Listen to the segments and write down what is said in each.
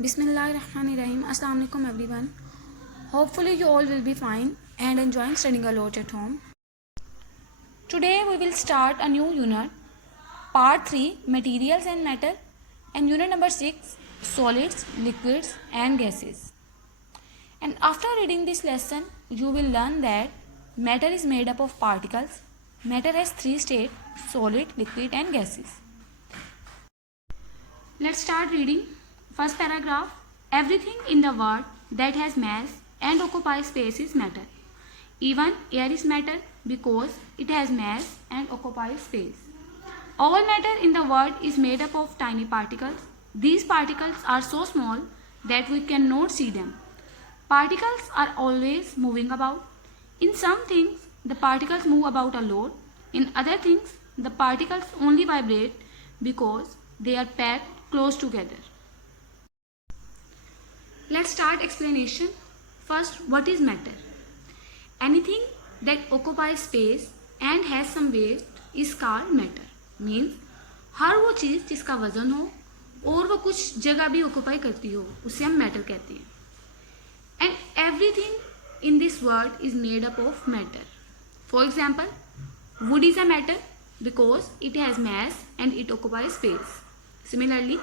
Bismillahirrahmanirrahim. Assalamu alaikum everyone. Hopefully you all will be fine and enjoying studying a lot at home. Today we will start a new unit, part 3, materials and matter, and unit number 6, solids, liquids and gases. And after reading this lesson, you will learn that matter is made up of particles. Matter has 3 states, solid, liquid and gases. Let's start reading. First paragraph. Everything in the world that has mass and occupies space is matter. Even air is matter because it has mass and occupies space. All matter in the world is made up of tiny particles. These particles are so small that we cannot see them. Particles are always moving about. In some things, the particles move about a lot. In other things, the particles only vibrate because they are packed close together. Let's start explanation. First, what is matter? Anything that occupies space and has some weight is called matter. Means हर वो चीज़ जिसका वजन हो और वो कुछ जगह भी occupy करती हो उसे हम मैटर कहते हैं. And everything in this world is made up of matter. For example, wood is a matter because it has mass and it occupies space. Similarly,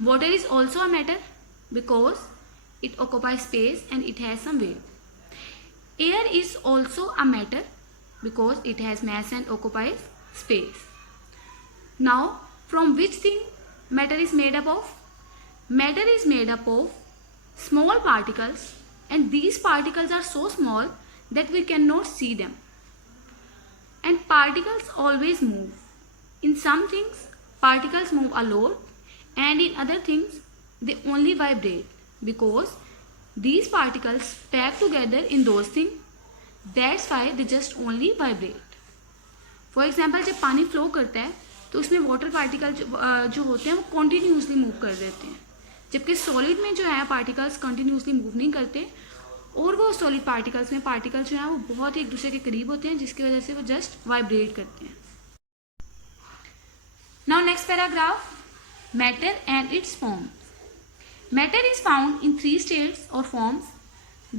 water is also a matter because it occupies space and it has some weight. Air is also a matter because it has mass and occupies space. Now, from which thing matter is made up of? Matter is made up of small particles, and these particles are so small that we cannot see them. And particles always move. In some things, particles move a lot, and in other things, they only vibrate because these particles pack together in those things. That's why they just only vibrate. For example, जब पानी flow करता है तो उसमें water particle जो होते हैं वो कॉन्टिन्यूसली मूव कर देते हैं, जबकि सॉलिड में जो है पार्टिकल्स कंटिन्यूसली मूव नहीं करते और वो सॉलिड पार्टिकल्स में पार्टिकल्स जो हैं वो बहुत ही एक दूसरे के करीब होते हैं जिसकी वजह से वो जस्ट वाइब्रेट करते हैं. Now next paragraph. Matter and it's form. Matter is found in 3 states or forms.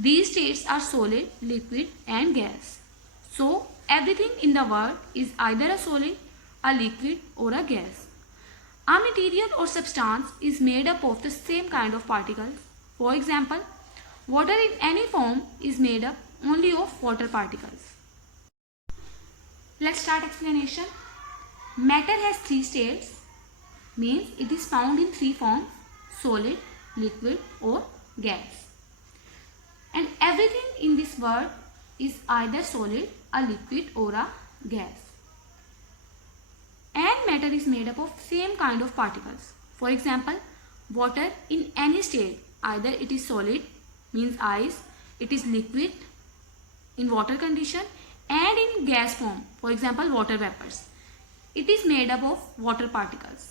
These states are solid, liquid and gas. So, everything in the world is either a solid, a liquid or a gas. A material or substance is made up of the same kind of particles. For example, water in any form is made up only of water particles. Let's start explanation. Matter has 3 states, means it is found in 3 forms: solid, liquid or gas. And everything in this world is either solid, a liquid or a gas. And matter is made up of same kind of particles. For example, water in any state, either it is solid, means ice, it is liquid in water condition, and in gas form, for example water vapors, it is made up of water particles.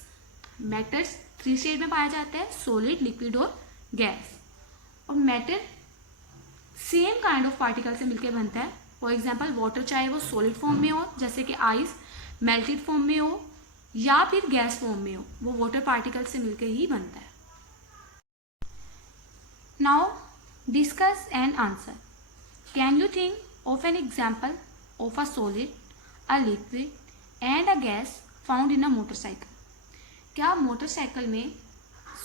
Matters 3 state में पाया जाता है: solid, liquid और gas. और matter same kind of particle से मिलकर बनता है. फॉर एग्जांपल, वाटर चाहे वो सॉलिड फॉर्म में हो जैसे कि आइस, मेल्टेड फॉर्म में हो या फिर गैस फॉर्म में हो, वो वाटर पार्टिकल से मिलकर ही बनता है. Now discuss and answer. Can you think of an example of a solid, a liquid and a gas found in a motorcycle? क्या आप मोटरसाइकिल में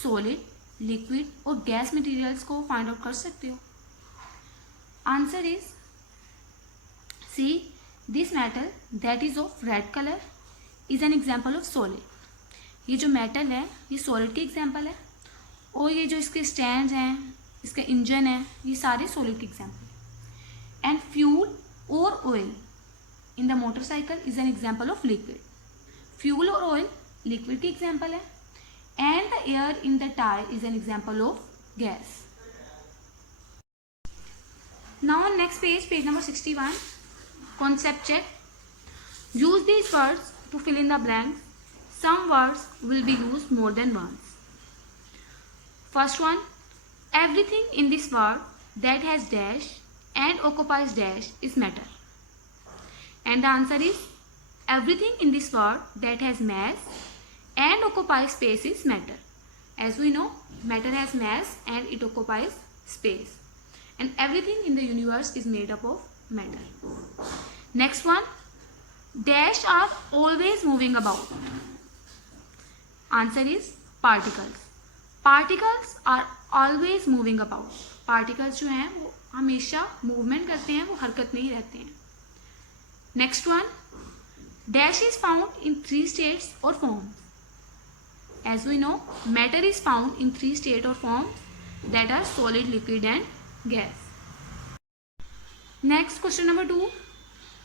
सॉलिड, लिक्विड और गैस मटेरियल्स को फाइंड आउट कर सकते हो? Answer is C. This metal that is of red colour is an example of solid. ये जो मेटल है ये सॉलिड की एग्जाम्पल है, और ये जो इसके स्टैंड हैं, इसका इंजन है, ये सारे सॉलिड की एग्जाम्पल है. एंड फ्यूल और oil in the motorcycle is an example of liquid. Fuel और ऑयल लिक्विड की एग्जाम्पल है, and the air in the tyre is an example of gas. Now on next page, page number 61, concept check. Use these words to fill in the blanks. Some words will be used more than once. First one, everything in this world that has dash and occupies dash is matter. And the answer is everything in this world that has mass and occupies space is matter. As we know, matter has mass and it occupies space. And everything in the universe is made up of matter. Next one, dash are always moving about. Answer is particles. Particles are always moving about. Particles जो हैं वो हमेशा movement करते हैं, वो हरकत में ही रहते हैं. Next one, dash is found in 3 states or forms. As we know, matter is found in 3 states or forms, that are solid, liquid and gas. Next, question number 2.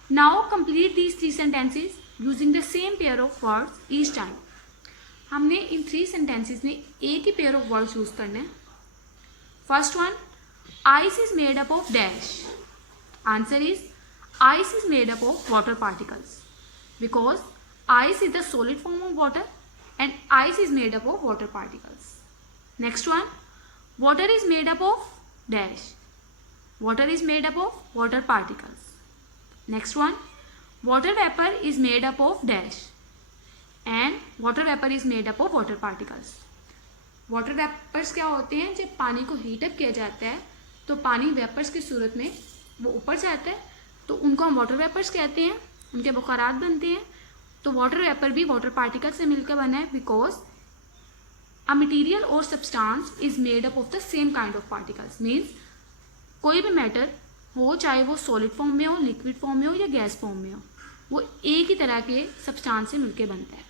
Now complete these 3 sentences using the same pair of words each time. हमने इन 3 sentences में एक ही pair of words use करने हैं. First one, ice is made up of dash. Answer is, ice is made up of water particles, because ice is the solid form of water and ice is made up of water particles. Next one, water is made up of dash. Water is made up of water particles. Next one, water vapor is made up of dash and water vapor is made up of water particles. Water vapours क्या होते हैं, जब पानी को heat up किया जाता है तो पानी वेपर्स की सूरत में वो ऊपर जाता है, तो उनको हम वाटर वेपर्स कहते हैं, उनके बुखारात बनते हैं. तो वाटर वेपर भी वाटर पार्टिकल से मिलकर बना है, बिकॉज अ मटीरियल और substance is made up of the same kind of particles. Means कोई भी मैटर हो, चाहे वो सॉलिड फॉर्म में हो, लिक्विड फॉर्म में हो या गैस फॉर्म में हो, वो एक ही तरह के सब्सटेंस से मिलकर बनता है.